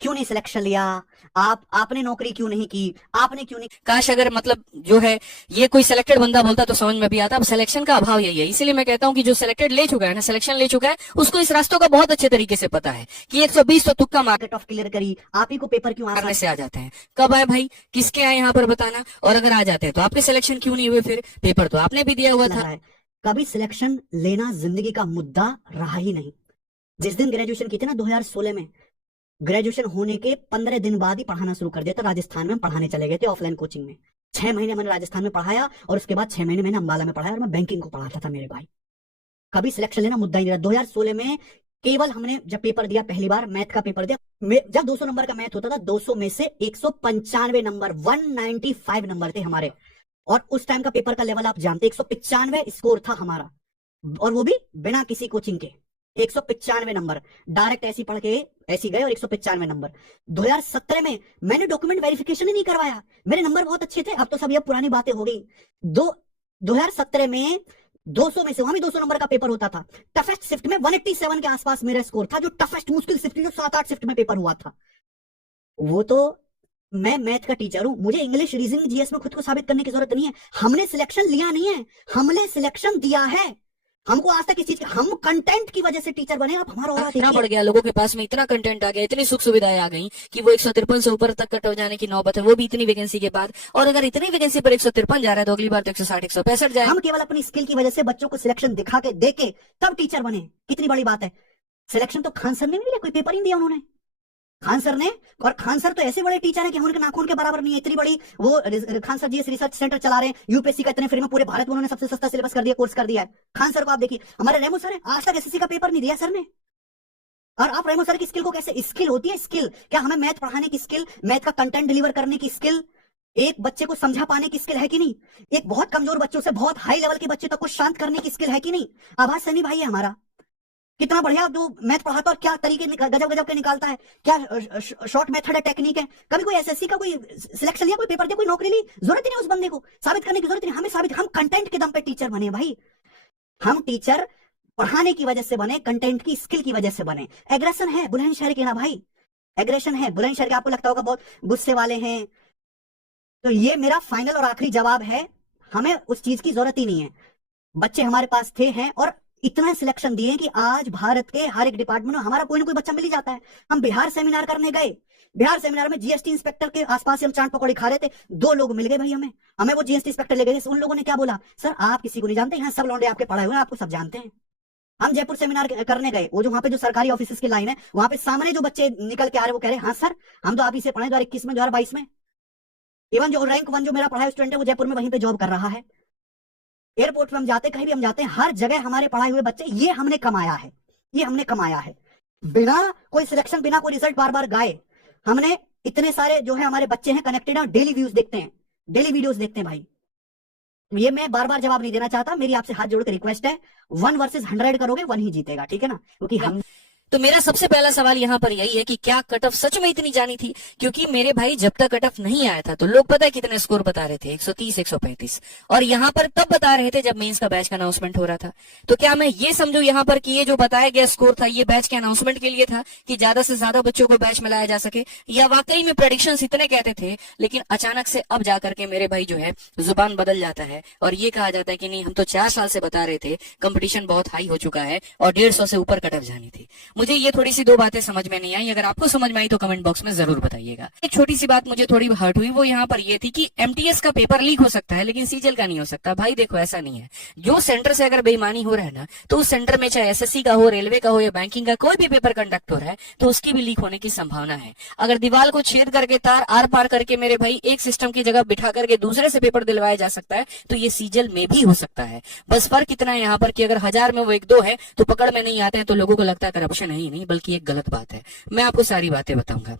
क्यों नहीं सिलेक्शन लिया, आपने नौकरी क्यों नहीं की, आपने क्यों नहीं। काश अगर मतलब जो है ये कोई सिलेक्टेड बंदा बोलता तो समझ में भी आता। अब सिलेक्शन का अभाव यही है, इसीलिए मैं कहता हूँ कि जो सिलेक्टेड ले चुका है ना, सिलेक्शन ले चुका है, उसको इस रास्तों का बहुत अच्छे तरीके से पता है कि 120 तो तुक्का कट ऑफ क्लियर करी, आप ही को पेपर क्यों मारने से आ जाते हैं। कब आए भाई, किसके आए यहाँ पर बताना, और अगर आ जाते हैं तो आपके सिलेक्शन क्यों नहीं हुए, फिर पेपर तो आपने भी दिया हुआ था। कभी सिलेक्शन लेना जिंदगी का मुद्दा रहा ही नहीं। जिस दिन ग्रेजुएशन की थी ना 2016 में, ग्रेजुएशन होने के 15 दिन बाद ही पढ़ाना शुरू कर दिया था। राजस्थान में पढ़ाने चले गए थे ऑफलाइन कोचिंग में। 6 महीने मैंने राजस्थान में पढ़ाया और उसके बाद 6 महीने मैंने अंबाला में पढ़ाया और मैं बैंकिंग को पढ़ाता था मेरे भाई। कभी सिलेक्शन लेना मुद्दा ही नहीं रहा। 2016 में केवल हमने जब पेपर दिया, पहली बार मैथ का पेपर दिया, जब 200 नंबर का मैथ होता था, 200 में से 195 नंबर, 195 नंबर थे हमारे। और उस टाइम का पेपर का लेवल आप जानते, 195 स्कोर था हमारा, और वो भी बिना किसी कोचिंग के। 195 नंबर डायरेक्ट ऐसी पढ़ के ऐसी गए और 195 नंबर। 2017 में मैंने डॉक्यूमेंट वेरिफिकेशन ही नहीं करवाया, मेरे नंबर बहुत अच्छे थे। अब तो सब ये पुरानी बातें हो गई। 2017 में 200 में से, वहां भी 200 नंबर का पेपर होता था। टफेस्ट शिफ्ट में 187 के आसपास मेरा स्कोर था, जो टफेस्ट मुश्किल शिफ्ट, जो 7-8 शिफ्ट में पेपर हुआ था। वो तो मैं मैथ का टीचर हूं, मुझे इंग्लिश, रीजनिंग, जीएस में खुद को साबित करने की जरूरत नहीं है। हमने सिलेक्शन लिया नहीं है, हमने सिलेक्शन दिया है। हमको आज तक इस चीज, हम कंटेंट की वजह से टीचर बने। आप हमारा और इतना बढ़ गया, लोगों के पास में इतना कंटेंट आ गया, इतनी सुख सुविधाएं आ गई कि वो 153 से ऊपर तक कट हो जाने की नौबत है, वो भी इतनी वैकेंसी के बाद। और अगर इतनी वैकेंसी पर 153 जा रहा है तो अगली बार तो 160 165 जाए। हम केवल अपनी स्किल की वजह से बच्चों को सिलेक्शन दिखा के, दे के तब टीचर बने, कितनी बड़ी बात है। सिलेक्शन तो खान सर ने नहीं दिया, कोई पेपर ही नहीं दिया उन्होंने, खान सर ने। और खान सर तो ऐसे बड़े टीचर हैं कि उनके नाखून के बराबर नहीं है। इतनी बड़ी वो खान सर जी रिसर्च सेंटर चला रहे हैं, यूपीएससी का इतने फ्री में पूरे भारत में उन्होंने सबसे सस्ता सिलेबस कर दिया, कोर्स कर दिया है। खान सर को आप देखिए, हमारे रेमो सर है, आज तक एसएससी का पेपर नहीं दिया सर ने। और आप रेमो सर की स्किल को कैसे, स्किल होती है स्किल क्या, हमें मैथ पढ़ाने की स्किल, मैथ का कंटेंट डिलीवर करने की स्किल, एक बच्चे को समझा पाने की स्किल है कि नहीं, एक बहुत कमजोर बच्चों से बहुत हाई लेवल के बच्चे तक को शांत करने की स्किल है कि नहीं। आभास सनी भाई है हमारा, कितना बढ़िया जो मैथ पढ़ाता और क्या तरीके गजब गजब के निकालता है, क्या शॉर्ट मेथड है, टेक्निक है। कभी कोई एसएससी का कोई सिलेक्शन लिया, कोई पेपर दिया, कोई नौकरी ली, जरूरत ही नहीं उस बंदे को साबित करने की, जरूरत नहीं हमें साबित। हम कंटेंट के दम पे टीचर बने भाई। हम टीचर पढ़ाने की वजह से बने, कंटेंट की स्किल की वजह से बने। एग्रेशन है बुलंदशहर के ना भाई, एग्रेशन है बुलंदशहर के। आपको लगता होगा बहुत गुस्से वाले हैं, तो ये मेरा फाइनल और आखिरी जवाब है, हमें उस चीज की जरूरत ही नहीं है। बच्चे हमारे पास थे, हैं, और इतना सिलेक्शन दिए कि आज भारत के हर एक डिपार्टमेंट में हमारा कोई ना कोई बच्चा मिल ही जाता है। हम बिहार सेमिनार करने गए, बिहार सेमिनार में जीएसटी इंस्पेक्टर के आसपास हम चाट पकौड़ी खा रहे थे, 2 लोग मिल गए भाई हमें। हमें वो जीएसटी इंस्पेक्टर ले गए, उन लोगों ने क्या बोला, सर आप किसी को नहीं जानते, यहाँ सब लौंडे आपके पढ़ाए हुए हैं, आपको सब जानते हैं। हम जयपुर सेमिनार करने गए, वो जो वहां पे जो सरकारी ऑफिस की लाइन है, वहां पे सामने जो बच्चे निकल के आ रहे, वो कह रहे हाँ सर हम तो आप ही से पढ़े 2021 में, 2022 में। इवन जो रैंक 1 जो मेरा पढ़ाया स्टूडेंट है, वो जयपुर में वहीं पे जॉब कर रहा है। एयरपोर्ट पे हम जाते, कहीं भी हम जाते हैं, हर जगह हमारे पढ़ाए हुए बच्चे। ये हमने कमाया है, ये हमने कमाया है, बिना कोई सिलेक्शन, बिना कोई रिजल्ट बार बार गाए। हमने इतने सारे जो है हमारे बच्चे हैं कनेक्टेड हैं, डेली व्यूज देखते हैं, डेली वीडियोस देखते हैं भाई। ये मैं बार बार जवाब नहीं देना चाहता, मेरी आपसे हाथ जोड़ के रिक्वेस्ट है, 1 वर्सेस 100 करोगे, 1 ही जीतेगा, ठीक है ना, क्योंकि हम। तो मेरा सबसे पहला सवाल यहाँ पर यही है कि क्या कट ऑफ सच में इतनी जानी थी? क्योंकि मेरे भाई जब तक कट ऑफ नहीं आया था तो लोग पता है कितने स्कोर बता रहे थे, 130 135, और यहाँ पर तब बता रहे थे जब मेंस का बैच का अनाउंसमेंट हो रहा था। तो क्या मैं ये समझू यहाँ पर कि ये जो बताया गया स्कोर था ये बैच के अनाउंसमेंट के लिए था कि ज्यादा से ज्यादा बच्चों को बैच में लाया जा सके, या वाकई में प्रेडिक्शन इतने कहते थे लेकिन अचानक से अब जाकर के मेरे भाई जो है जुबान बदल जाता है और ये कहा जाता है कि नहीं हम तो 4 साल से बता रहे थे, कंपटीशन बहुत हाई हो चुका है और 150 से ऊपर कट ऑफ जानी थी। मुझे ये थोड़ी सी 2 बातें समझ में नहीं आई, अगर आपको समझ में आई तो कमेंट बॉक्स में जरूर बताइएगा। एक छोटी सी बात मुझे थोड़ी हर्ट हुई, वो यहाँ पर ये थी कि एमटीएस का पेपर लीक हो सकता है लेकिन सीजीएल का नहीं हो सकता। भाई देखो ऐसा नहीं है, जो सेंटर से अगर बेईमानी हो रहा है ना, तो उस सेंटर में चाहे एसएससी का हो, रेलवे का हो या बैंकिंग का कोई भी पेपर कंडक्ट हो रहा है तो उसकी भी लीक होने की संभावना है। अगर दीवार को छेद करके तार आर पार करके मेरे भाई एक सिस्टम की जगह बिठा करके दूसरे से पेपर दिलवाया जा सकता है तो ये सीजीएल में भी हो सकता है। बस फर्क इतना है यहाँ पर कि अगर 1000 में वो 1-2 है तो पकड़ में नहीं आते हैं, तो लोगों को लगता है करप्शन है ही नहीं बल्कि एक गलत बात है। मैं आपको सारी बातें बताऊंगा।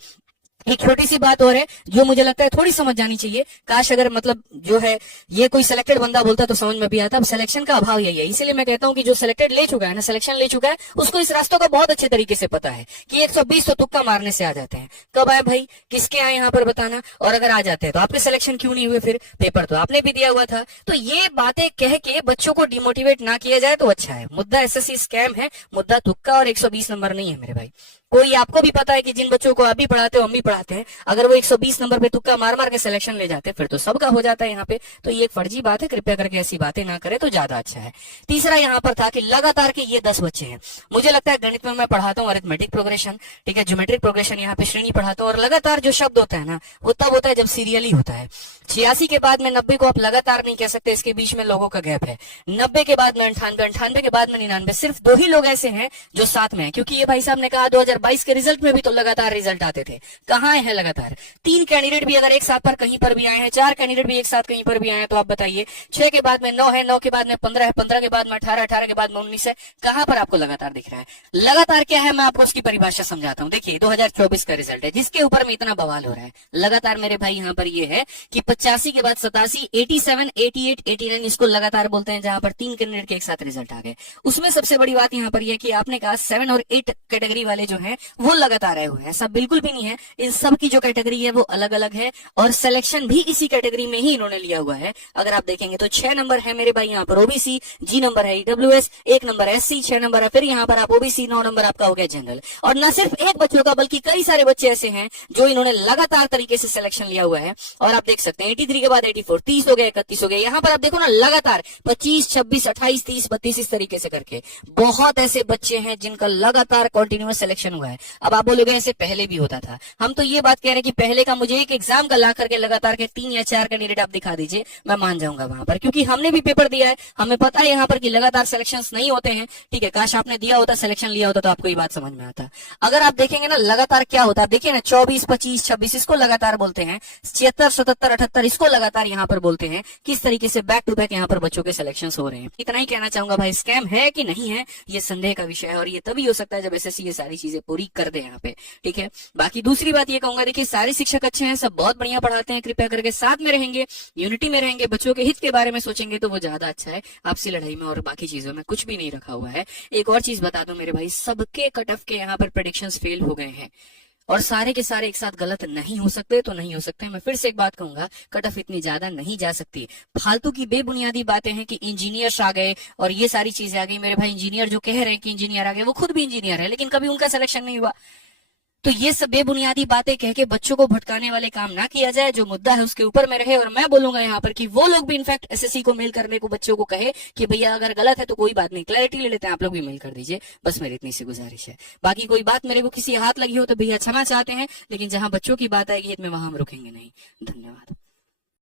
एक छोटी सी बात और है जो मुझे लगता है थोड़ी समझ जानी चाहिए, काश अगर मतलब जो है ये कोई सिलेक्टेड बंदा बोलता तो समझ में भी आता। अब सिलेक्शन का अभाव यही है, इसीलिए मैं कहता हूं कि जो सिलेक्टेड ले चुका है ना, सिलेक्शन ले चुका है, उसको इस रास्तों का बहुत अच्छे तरीके से पता है कि 120 तो तुक्का मारने से आ जाते हैं। कब आए भाई, किसके आए यहाँ पर बताना, और अगर आ जाते हैं तो आपके सिलेक्शन क्यों नहीं हुए, फिर पेपर तो आपने भी दिया हुआ था। तो ये बातें कह के बच्चों को डिमोटिवेट ना किया जाए तो अच्छा है। मुद्दा एसएससी स्कैम है, मुद्दा तुक्का और 120 नंबर नहीं है मेरे भाई। कोई आपको भी पता है कि जिन बच्चों को आप भी पढ़ाते हो हम भी पढ़ाते हैं, अगर वो 120 नंबर पे तुक्का मार मार के सिलेक्शन ले जाते फिर तो सबका हो जाता है यहाँ पे। तो ये एक फर्जी बात है, कृपया करके ऐसी बातें ना करें तो ज्यादा अच्छा है। तीसरा यहाँ पर था कि लगातार के ये 10 बच्चे हैं। मुझे लगता है गणित में मैं पढ़ाता हूँ अरिथमेटिक प्रोग्रेशन, ठीक है, ज्योमेट्रिक प्रोग्रेशन यहाँ पे श्रेणी पढ़ाता हूँ, और लगातार जो शब्द होता है ना वो तब होता है जब सीरियली होता है। 86 के बाद में 90 को आप लगातार नहीं कह सकते, इसके बीच में लोगों का गैप है। 90 के बाद में 98, 98 के बाद में 99, सिर्फ 2 ही लोग ऐसे हैं जो साथ में हैं, क्योंकि ये भाई साहब ने कहा 2022 के रिजल्ट में भी तो लगातार रिजल्ट आते थे। कहाँ है लगातार? 3 कैंडिडेट भी अगर एक साथ पर कहीं पर भी आए हैं, 4 कैंडिडेट भी एक साथ कहीं पर भी आए हैं, तो आप बताइए 6 के बाद में 9 है, 9 के बाद में 15 है, 15 के बाद में 18, 18 के बाद में 19 है। कहां पर आपको लगातार दिख रहा है? लगातार क्या है मैं आपको उसकी परिभाषा समझाता हूं। देखिए 2024 का रिजल्ट है जिसके ऊपर में इतना बवाल हो रहा है। लगातार मेरे भाई यहाँ पर ये है कि 85 के बाद 87, 87, 88, 89 इसको लगातार बोलते हैं, जहां पर 3 कैंडिडेट के एक साथ रिजल्ट आ गए। उसमें सबसे बड़ी बात यहाँ पर यह कि आपने कहा 7 और 8 कैटेगरी वाले जो हैं वो लगातार आए हुए हैं। ऐसा बिल्कुल भी नहीं है, इन सब की जो कैटेगरी है वो अलग अलग है और सिलेक्शन भी इसी कैटेगरी में ही इन्होंने लिया हुआ है। अगर आप देखेंगे तो 6 नंबर है मेरे भाई यहाँ पर ओबीसी, जी नंबर है ईडब्ल्यूएस, 1 नंबर एससी, 6 नंबर है फिर यहाँ पर आप ओबीसी, 9 नंबर आपका हो गया जनरल। और न सिर्फ एक बच्चों का बल्कि कई सारे बच्चे ऐसे हैं जो इन्होंने लगातार तरीके से सिलेक्शन लिया हुआ है। और आप देख सकते हैं 83 के बाद 84, 30 हो गए, 31 हो गए। यहाँ पर आप देखो ना लगातार 25, 26, 28, 30, 32 इस तरीके से करके बहुत ऐसे बच्चे हैं जिनका लगातार कंटिन्यूअस सिलेक्शन हुआ है। अब आप बोलोगे ऐसे पहले भी होता था, हम तो ये बात कह रहे हैं कि पहले का मुझे एक एग्जाम का ला करके लगातार के 3 या 4 कैंडिडेट आप दिखा दीजिए, मैं मान जाऊंगा वहां पर, क्योंकि हमने भी पेपर दिया है, हमें पता है यहाँ पर कि लगातार सिलेक्शंस नहीं होते हैं। ठीक है, काश आपने दिया होता, सिलेक्शन लिया होता तो आपको ये बात समझ में आता। अगर आप देखेंगे ना लगातार क्या होता है, देखिए ना 24, 25, 26 इसको लगातार बोलते हैं, 76, 77, 78 इसको लगातार यहाँ पर बोलते हैं। किस तरीके से बैक टू बैक यहाँ पर बच्चों के सिलेक्शन हो रहे हैं। इतना ही कहना चाहूंगा भाई, स्कैम है कि नहीं है ये संदेह का विषय है, और ये तभी हो सकता है जब एसएससी ये सारी चीजें पूरी कर दे यहाँ पे। ठीक है, बाकी दूसरी बात ये कहूंगा, देखिए सारे शिक्षक अच्छे हैं, सब बहुत बढ़िया पढ़ाते हैं, कृपया करके साथ में रहेंगे, यूनिटी में रहेंगे, बच्चों के हित के बारे में सोचेंगे तो वो ज्यादा अच्छा है। आपसी लड़ाई में और बाकी चीजों में कुछ भी नहीं रखा हुआ है। एक और चीज बता दूं मेरे भाई, सबके कट ऑफ के यहाँ पर प्रेडिक्शंस फेल हो गए हैं और सारे के सारे एक साथ गलत नहीं हो सकते, तो नहीं हो सकते। मैं फिर से एक बात कहूंगा, कट ऑफ इतनी ज्यादा नहीं जा सकती। फालतू की बेबुनियादी बातें हैं कि इंजीनियर्स आ गए और ये सारी चीजें आ गई। मेरे भाई इंजीनियर जो कह रहे हैं कि इंजीनियर आ गए, वो खुद भी इंजीनियर है लेकिन कभी उनका सिलेक्शन नहीं हुआ। तो ये सब बेबुनियादी बातें कह के बच्चों को भटकाने वाले काम ना किया जाए, जो मुद्दा है उसके ऊपर में रहे। और मैं बोलूंगा यहाँ पर कि वो लोग भी इनफैक्ट एसएससी को मेल करने को बच्चों को कहे कि भैया अगर गलत है तो कोई बात नहीं, क्लैरिटी ले लेते हैं, आप लोग भी मेल कर दीजिए। बस मेरी इतनी सी गुजारिश है। बाकी कोई बात मेरे को किसी हाथ लगी हो तो भैया क्षमा चाहते हैं, लेकिन जहां बच्चों की बात आएगी में वहां हम रुकेंगे नहीं। धन्यवाद।